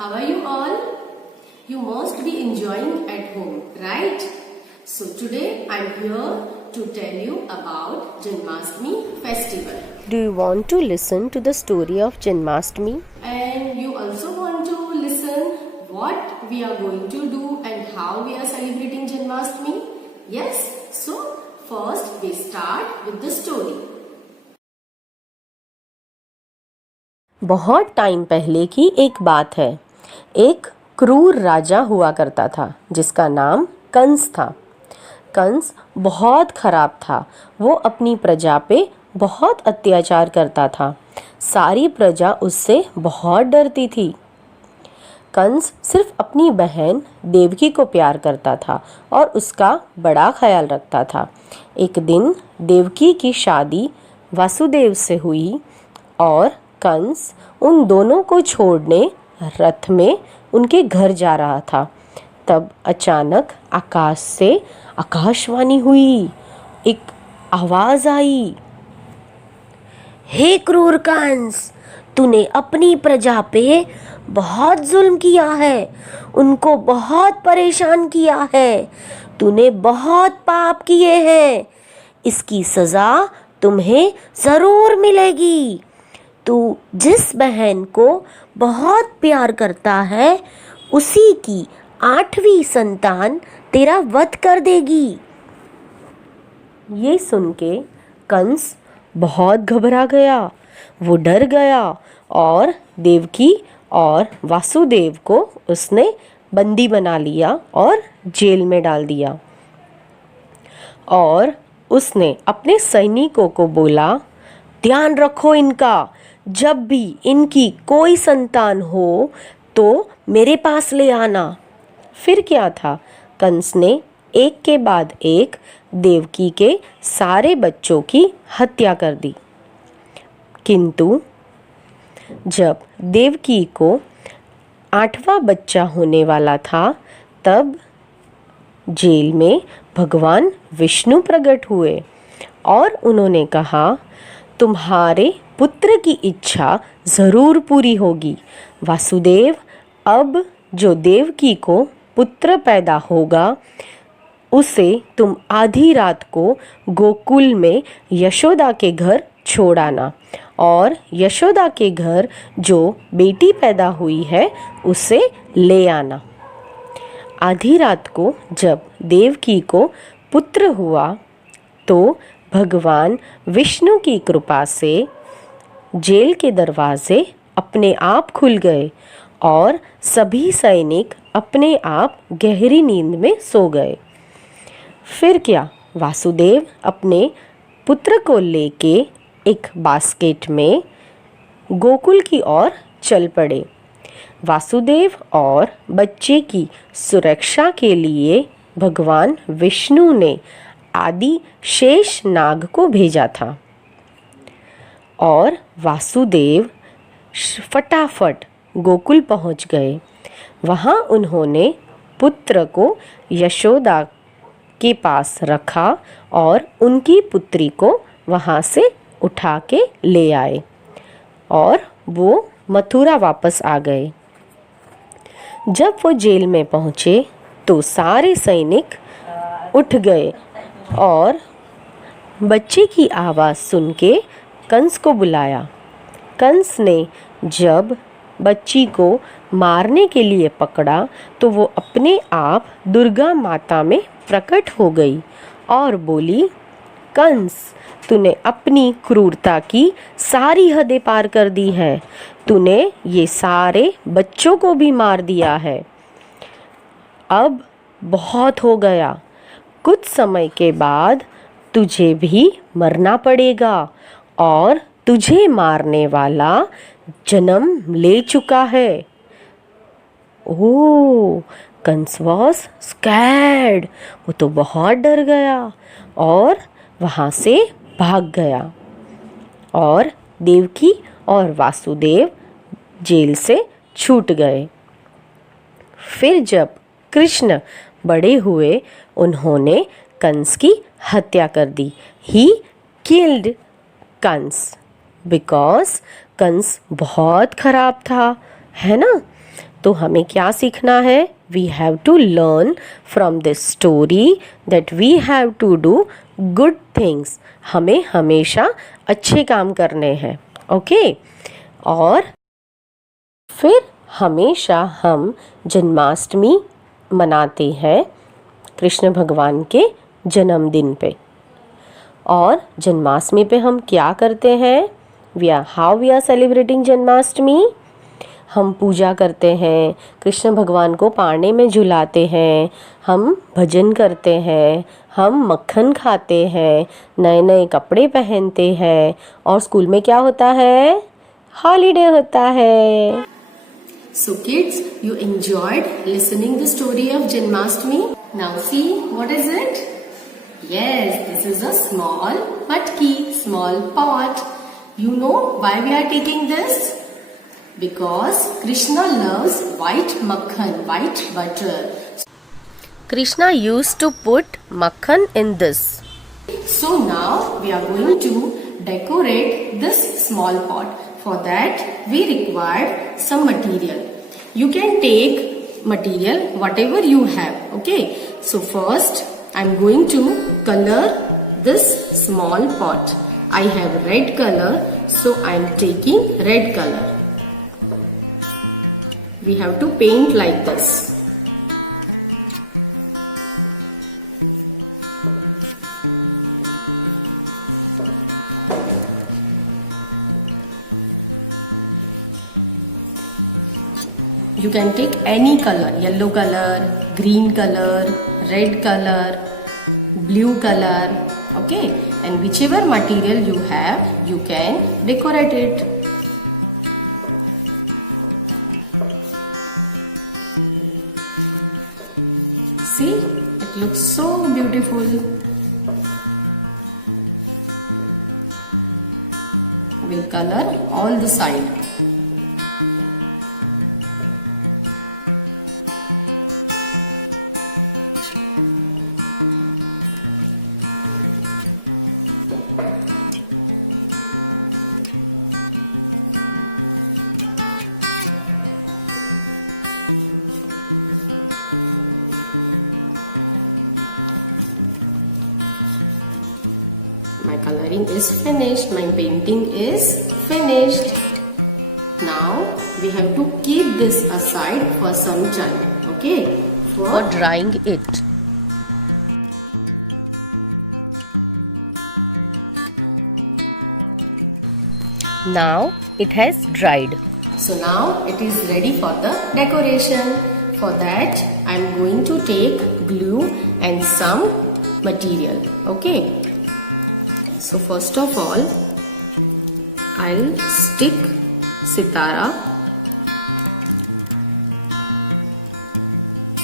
How are you all? You must be enjoying at home, right? So today I'm here to tell you about Janmashtami festival. Do you want to listen to the story of Janmashtami? And you also want to listen what we are going to do and how we are celebrating Janmashtami? Yes? So first we start with the story. बहुत time पहले की एक बात है। एक क्रूर राजा हुआ करता था जिसका नाम कंस था। कंस बहुत खराब था। वो अपनी प्रजा पे बहुत अत्याचार करता था। सारी प्रजा उससे बहुत डरती थी। कंस सिर्फ अपनी बहन देवकी को प्यार करता था और उसका बड़ा ख्याल रखता था। एक दिन देवकी की शादी वासुदेव से हुई और कंस उन दोनों को छोड़ने रथ में उनके घर जा रहा था। तब अचानक आकाश से आकाशवाणी हुई। एक आवाज आई, हे क्रूर कंस, तूने अपनी प्रजा पे बहुत जुल्म किया है, उनको बहुत परेशान किया है, तूने बहुत पाप किए हैं। इसकी सजा तुम्हें ज़रूर मिलेगी। तू जिस बहन को बहुत प्यार करता है उसी की 8वीं संतान तेरा वध कर देगी। ये सुन के कंस बहुत घबरा गया। वो डर गया और देवकी और वासुदेव को उसने बंदी बना लिया और जेल में डाल दिया। और उसने अपने सैनिकों को बोला, ध्यान रखो इनका, जब भी इनकी कोई संतान हो तो मेरे पास ले आना। फिर क्या था, कंस ने एक के बाद एक देवकी के सारे बच्चों की हत्या कर दी। किंतु जब देवकी को 8वां बच्चा होने वाला था तब जेल में भगवान विष्णु प्रकट हुए और उन्होंने कहा, तुम्हारे पुत्र की इच्छा ज़रूर पूरी होगी। वासुदेव, अब जो देवकी को पुत्र पैदा होगा उसे तुम आधी रात को गोकुल में यशोदा के घर छोड़ आना और यशोदा के घर जो बेटी पैदा हुई है उसे ले आना। आधी रात को जब देवकी को पुत्र हुआ तो भगवान विष्णु की कृपा से जेल के दरवाजे अपने आप खुल गए और सभी सैनिक अपने आप गहरी नींद में सो गए। फिर क्या, वासुदेव अपने पुत्र को लेके एक बास्केट में गोकुल की ओर चल पड़े। वासुदेव और बच्चे की सुरक्षा के लिए भगवान विष्णु ने आदि शेष नाग को भेजा था और वासुदेव फटाफट गोकुल पहुंच गए। वहां उन्होंने पुत्र को यशोदा के पास रखा और उनकी पुत्री को वहां से उठा के ले आए और वो मथुरा वापस आ गए। जब वो जेल में पहुंचे तो सारे सैनिक उठ गए और बच्चे की आवाज़ सुन के कंस को बुलाया। कंस ने जब बच्ची को मारने के लिए पकड़ा तो वो अपने आप दुर्गा माता में प्रकट हो गई और बोली, कंस, तूने अपनी क्रूरता की सारी हदें पार कर दी है। तूने ये सारे बच्चों को भी मार दिया है। अब बहुत हो गया। कुछ समय के बाद तुझे भी मरना पड़ेगा और तुझे मारने वाला जन्म ले चुका है। ओह, कंस वॉज स्कैर्ड। वो तो बहुत डर गया और वहाँ से भाग गया और देवकी और वासुदेव जेल से छूट गए। फिर जब कृष्ण बड़े हुए उन्होंने कंस की हत्या कर दी। He killed Kansa because Kansa बहुत खराब था, है ना। तो हमें क्या सीखना है? We have to learn from this story that we have to do good things. हमें हमेशा अच्छे काम करने हैं, ओके? और फिर हमेशा हम जन्माष्टमी मनाते हैं कृष्ण भगवान के जन्मदिन पे। और जन्माष्टमी पे हम क्या करते हैं? How we are celebrating Janmashtami? हम पूजा करते हैं, कृष्ण भगवान को पारने में झुलाते हैं, हम भजन करते हैं, हम मक्खन खाते हैं, नए नए कपड़े पहनते हैं, और स्कूल में क्या होता है? हॉलीडे होता है। So kids, you enjoyed listening the story of Janmashtami? Now see, what is it? Yes, this is a small matki, small pot. You know why we are taking this? Because Krishna loves white makhan, white butter. Krishna used to put makhan in this. So now we are going to decorate this small pot. For that we require some material. You can take material whatever you have. Okay. So first I am going to color this small pot. I have red color, so I am taking red color. We have to paint like this. You can take any color, yellow color, green color, red color, blue color, okay? And whichever material you have, you can decorate it. See, it looks so beautiful. We'll color all the side. My coloring is finished. My painting is finished. Now we have to keep this aside for some time. Okay? For drying it. Now it has dried. So now it is ready for the decoration. For that I am going to take glue and some material. Okay? So first of all, I'll stick sitara.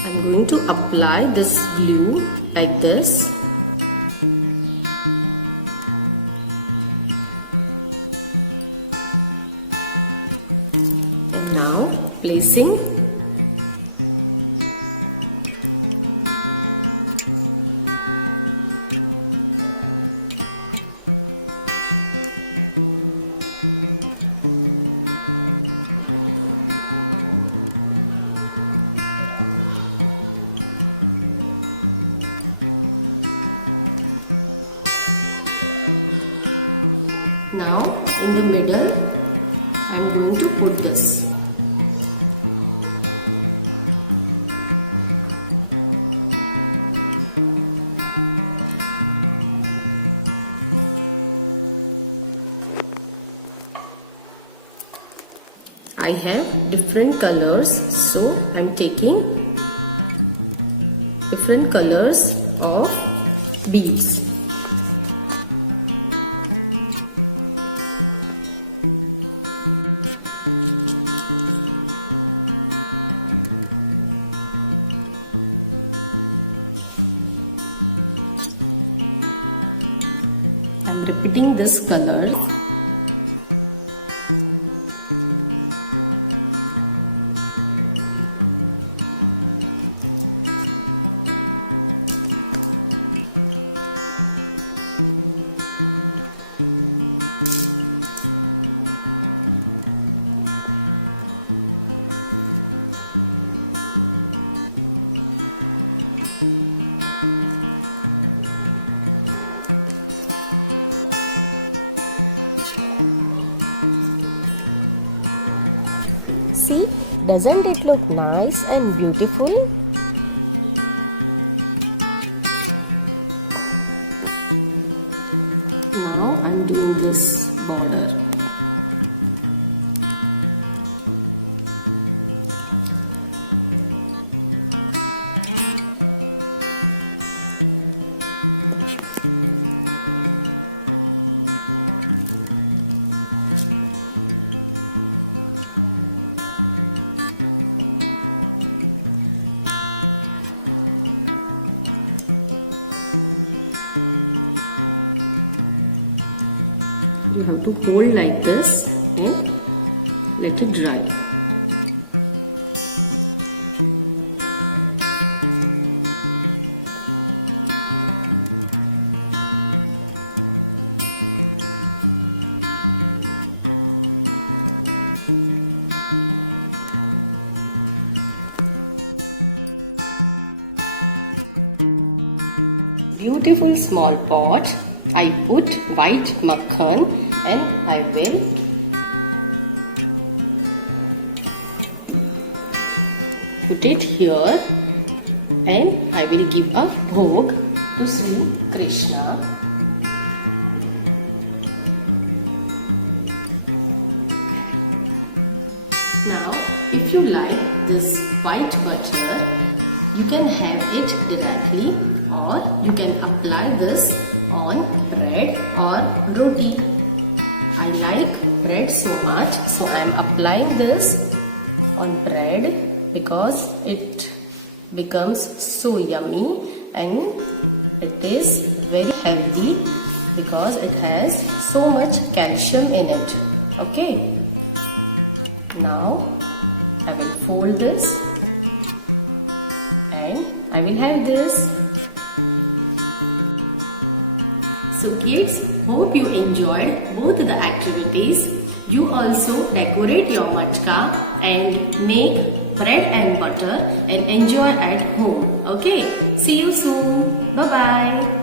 I'm going to apply this glue like this. And now placing now in the middle I am going to put this. I have different colors, so I am taking different colors of beads. I am repeating this color. See, doesn't it look nice and beautiful? Now I'm doing this border. You have to hold like this and let it dry. Beautiful small pot. I put white makhan and I will put it here and I will give a bhog to Sri Krishna. Now, if you like this white butter, you can have it directly or you can apply this on bread or roti. I like bread so much, so I am applying this on bread because it becomes so yummy and it is very healthy because it has so much calcium in it. Okay. Now I will fold this and I will have this. So kids, hope you enjoyed both the activities. You also decorate your matka and make bread and butter and enjoy at home. Okay, see you soon. Bye bye.